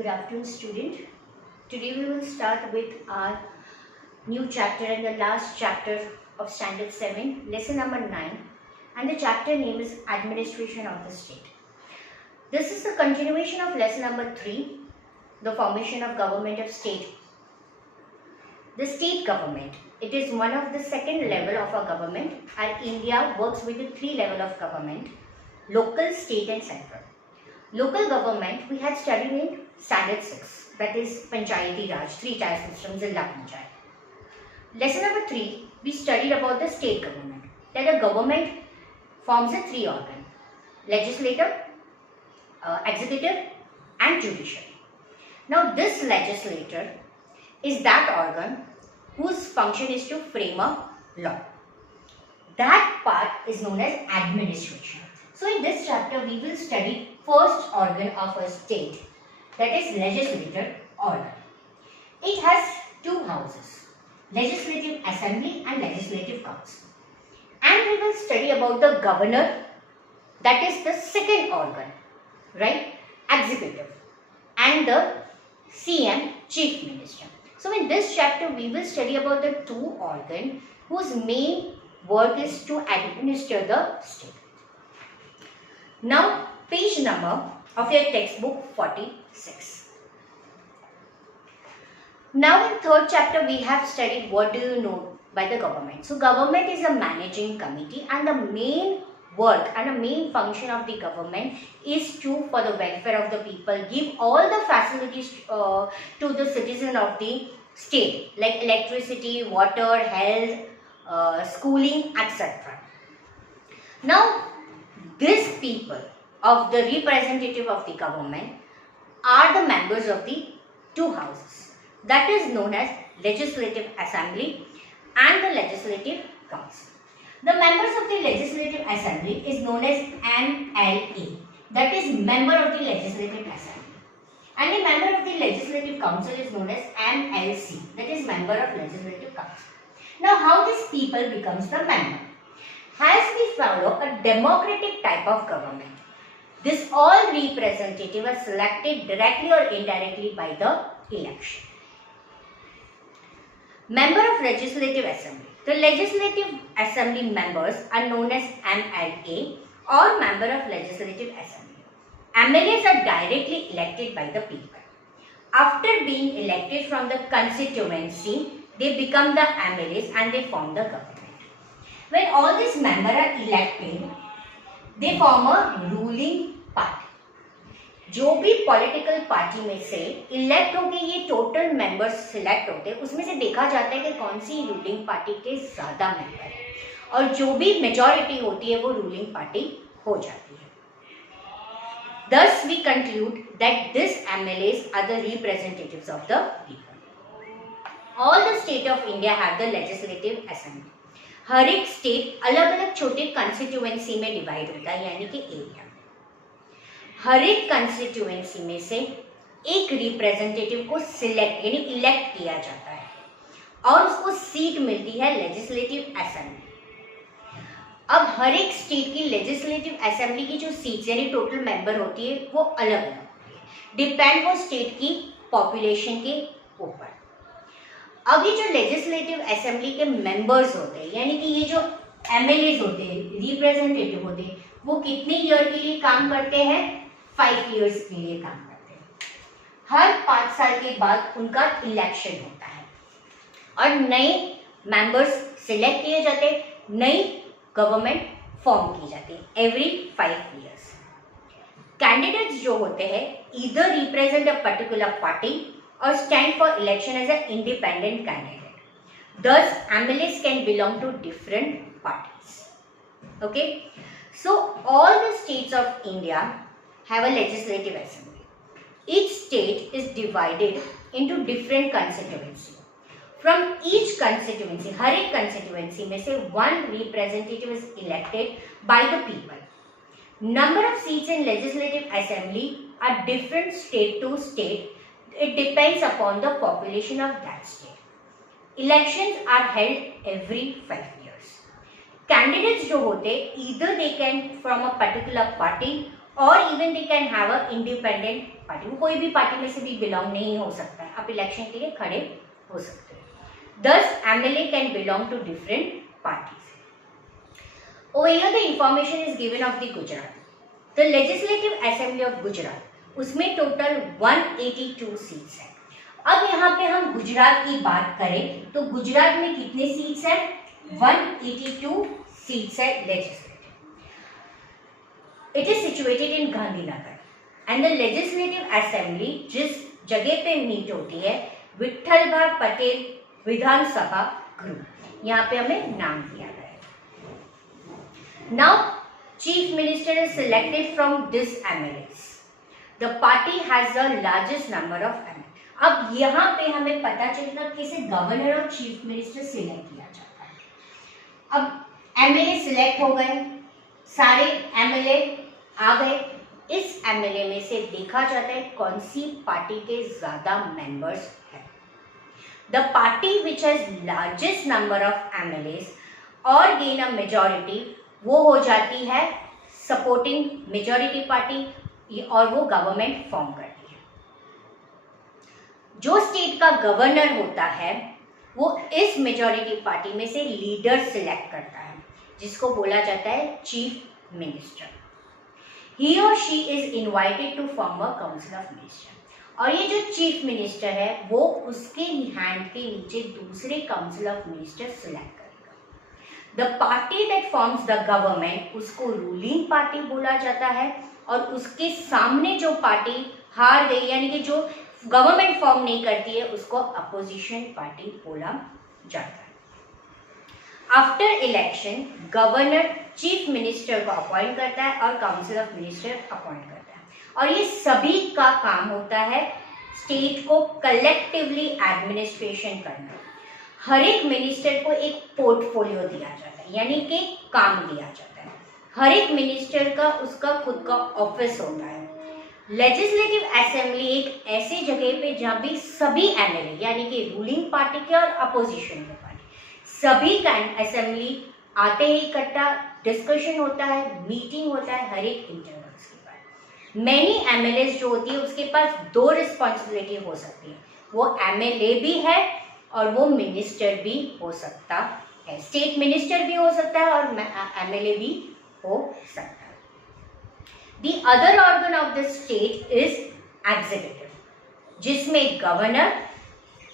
Good afternoon, student. Today we will start with our new chapter and the last chapter of Standard 7, lesson number 9, and the chapter name is Administration of the State. This is the continuation of lesson number 3, the formation of government of state. The state government, it is one of the second level of a government, and India works with the three level of government, local, state and central. Local government we had studied in standard 6, that is Panchayati Raj, three-tier system, Zilla Panchayat. Lesson number 3, we studied about the state government, that a government forms a three organ, legislative, executive and judiciary. Now this legislator is that organ whose function is to frame a law. That part is known as administration. So in this chapter we will study first organ of a state, that is legislative organ. It has two houses, legislative assembly and legislative council. And we will study about the governor, that is the second organ, right, executive, and the CM, chief minister. So in this chapter we will study about the two organs whose main work is to administer the state. Now page number of your textbook 46. Now in third chapter we have studied what do you know by the government. So government is a managing committee, and the main work and the main function of the government is to, for the welfare of the people, give all the facilities to the citizen of the state, like electricity, water, health, schooling, etc. Now these people of the representative of the government are the members of the two houses, that is known as legislative assembly and the legislative council. The members of the legislative assembly is known as MLA, that is member of the legislative assembly, and the member of the legislative council is known as MLC, that is member of legislative council. Now how these people becomes the member? As we follow a democratic type of government, this all representative are selected directly or indirectly by the election. Member of legislative assembly. The legislative assembly members are known as MLA or member of legislative assembly. MLAs are directly elected by the people. After being elected from the constituency, they become the MLAs and they form the government. When all these members are elected, they form a ruling party. जो भी political party में से elect होके ये total members select होते हैं, उसमें से देखा जाता है कि कौन सी रूलिंग पार्टी के ज्यादा मेंबर है, और जो भी मेजॉरिटी होती है वो रूलिंग पार्टी हो जाती है. Thus we conclude that these MLAs are the representatives of the people. All the state of India have the legislative assembly. हर एक स्टेट अलग अलग छोटे कंस्टिट्यूएंसी में डिवाइड होता है, यानी कि एरिया. हर एक कंस्टिट्यूएंसी में से एक रिप्रेजेंटेटिव को सिलेक्ट यानी इलेक्ट किया जाता है और उसको सीट मिलती है लेजिस्लेटिव असेंबली. अब हर एक स्टेट की लेजिस्लेटिव असेंबली की जो सीट्स यानी टोटल मेंबर होती है वो अलग अलग होती है, डिपेंड वो स्टेट की पॉपुलेशन के ऊपर. अब ये जो लेजिस्लेटिव असेंबली के मेंबर्स होते हैं, यानी कि ये जो एमएलएज होते हैं, रिप्रेजेंटेटिव होते हैं, वो कितने ईयर के लिए काम करते हैं? 5 इयर्स के लिए काम करते हैं. हर 5 साल के बाद उनका इलेक्शन होता है और नए मेंबर्स सिलेक्ट किए जाते हैं, नई गवर्नमेंट फॉर्म की जाती है एवरी 5 इयर्स. कैंडिडेट्स जो होते हैं either represent a particular party or stand for election as an independent candidate. Thus, MLAs can belong to different parties. Okay. So, all the states of India have a legislative assembly. Each state is divided into different constituencies. From each constituency, हर एक constituency में से one representative is elected by the people. Number of seats in legislative assembly are different state to state. It depends upon the population of that state. Elections are held every 5 years. Candidates जो होते either they can from a particular party और even they can have a independent party, वो कोई भी party में से भी belong नहीं हो सकता है, आप इलेक्शन के लिए खड़े हो सकते हैं। दस MLA can belong to different parties. Over here the information is given of the Gujarat. The Legislative Assembly of Gujarat, उसमें टोटल 182 सीट्स हैं। अब यहाँ पे हम गुजरात की बात करें तो गुजरात में कितने सीट्स हैं? 182 सीट्स है legislative. It is situated in Gandhinagar and the legislative assembly जिस जगह पे मीट होती है विठल भाई पटेल विधानसभा गृह, यहाँ पे हमें नाम दिया गया है। Now, Chief Minister is selected from this MLAs. The party has the largest number of MLAs. अब यहाँ पे हमें पता चलेगा किसे गवर्नर और चीफ मिनिस्टर सिलेक्ट किया जाता है। अब एमएलए सिलेक्ट हो गए, सारे एमएलए आ गए। इस एमएलए में से देखा जाता है कौन सी पार्टी के ज्यादा मेंबर्स हैं। The party which has largest number of MLAs और गेन अ मेजॉरिटी, वो हो जाती है सपोर्टिंग मेजॉरिटी पार्टी और वो गवर्नमेंट फॉर्म करती है। जो स्टेट का गवर्नर होता है वो इस मेजॉरिटी पार्टी में से लीडर सिलेक्ट करता है जिसको बोला जाता है चीफ मिनिस्टर। ही और she is invited to form a council of minister, और ये जो चीफ मिनिस्टर है वो उसके हैंड के नीचे दूसरे काउंसिल ऑफ मिनिस्टर सिलेक्ट करेगा। The party that forms the government उसको रूलिंग पार्टी बोला जाता है, और उसके सामने जो पार्टी हार गई यानी कि जो गवर्नमेंट फॉर्म नहीं करती है उसको अपोजिशन पार्टी बोला जाता है। After election governor chief minister को अपॉइंट करता है और काउंसिल ऑफ मिनिस्टर अपॉइंट करता है, और ये सभी का काम होता है स्टेट को कलेक्टिवली एडमिनिस्ट्रेशन करना। हर एक मिनिस्टर को एक पोर्टफोलियो दिया जाता है यानी कि काम दिया जाता है। हर एक मिनिस्टर का उसका खुद का ऑफिस होता है। लेजिस्लेटिव असेंबली एक ऐसी जगह पे जहाँ भी सभी एमएलए यानी कि रूलिंग पार्टी के और अपोजिशन के पार्टी सभी का असेंबली आते ही इकट्ठा डिस्कशन होता है, मीटिंग होता है हर एक इंटरवल्स के बाद। मैनी एमएलए जो होती है उसके पास दो रिस्पॉन्सिबिलिटी हो सकती है, वो एमएलए भी है और वो मिनिस्टर भी हो सकता है, स्टेट मिनिस्टर भी हो सकता है और एमएलए भी हो सकता है। The other organ of the state is executive, जिसमें गवर्नर,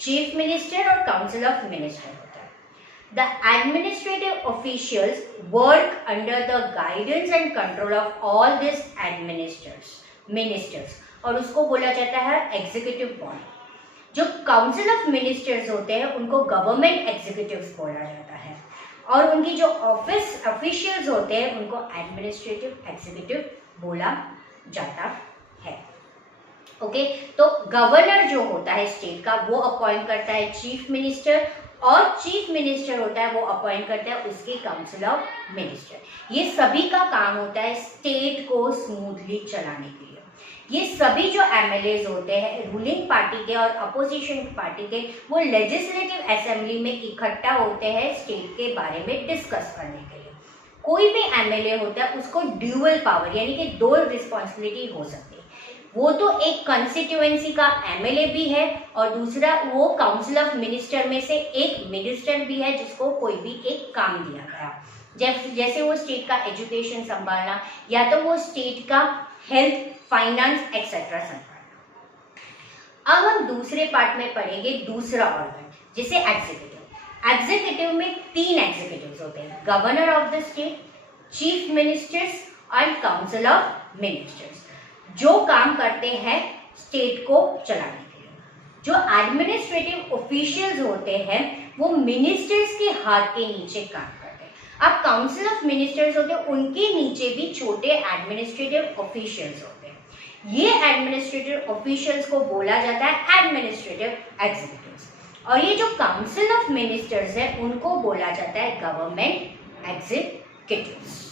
चीफ मिनिस्टर और काउंसिल ऑफ मिनिस्टर होता है। The administrative officials work under the guidance and control of all this ministers, और उसको बोला जाता है एग्जीक्यूटिव बॉडी। जो काउंसिल ऑफ मिनिस्टर्स होते हैं उनको गवर्नमेंट एग्जीक्यूटिव्स बोला जाता है, और उनकी जो ऑफिस ऑफिशियल्स होते हैं उनको एडमिनिस्ट्रेटिव एग्जीक्यूटिव बोला जाता है। ओके, तो गवर्नर जो होता है स्टेट का वो अपॉइंट करता है चीफ मिनिस्टर, और चीफ मिनिस्टर होता है वो अपॉइंट करता है उसके काउंसिल ऑफ मिनिस्टर। ये सभी का काम होता है स्टेट को स्मूथली चलाने के लिए। ये सभी जो एमएलएs होते हैं रूलिंग पार्टी के और अपोजिशन पार्टी के, वो लेजिस्लेटिव असेंबली में इकट्ठा होते हैं स्टेट के बारे में डिस्कस करने के लिए। कोई भी एमएलए होता है उसको ड्यूअल पावर यानी कि दो रिस्पॉन्सिबिलिटी हो सकती है। वो तो एक कंस्टिट्यूएंसी का एमएलए भी है और दूसरा वो काउंसिल ऑफ मिनिस्टर में से एक मिनिस्टर भी है जिसको कोई भी एक काम दिया गया, जैसे वो स्टेट का एजुकेशन संभालना या तो वो स्टेट का हेल्थ, फाइनेंस एक्सेट्रा संभालना। अब हम दूसरे पार्ट में पढ़ेंगे दूसरा ऑर्गन जिसे एग्जीक्यूटिव। एग्जीक्यूटिव में तीन एग्जीक्यूटिव्स होते हैं, governor of the state, chief ministers और काउंसिल ऑफ मिनिस्टर्स, जो काम करते हैं स्टेट को चलाने के लिए। जो एडमिनिस्ट्रेटिव ऑफिशियल्स होते हैं वो मिनिस्टर्स के हाथ के नीचे काम करते हैं। अब काउंसिल ऑफ मिनिस्टर्स होते हैं उनके नीचे भी छोटे एडमिनिस्ट्रेटिव ऑफिशियल्स होते हैं। ये एडमिनिस्ट्रेटिव ऑफिशियल्स को बोला जाता है एडमिनिस्ट्रेटिव एग्जीक्यूटिव्स, और ये जो काउंसिल ऑफ मिनिस्टर्स है उनको बोला जाता है गवर्नमेंट एग्जीक्यूटिव्स।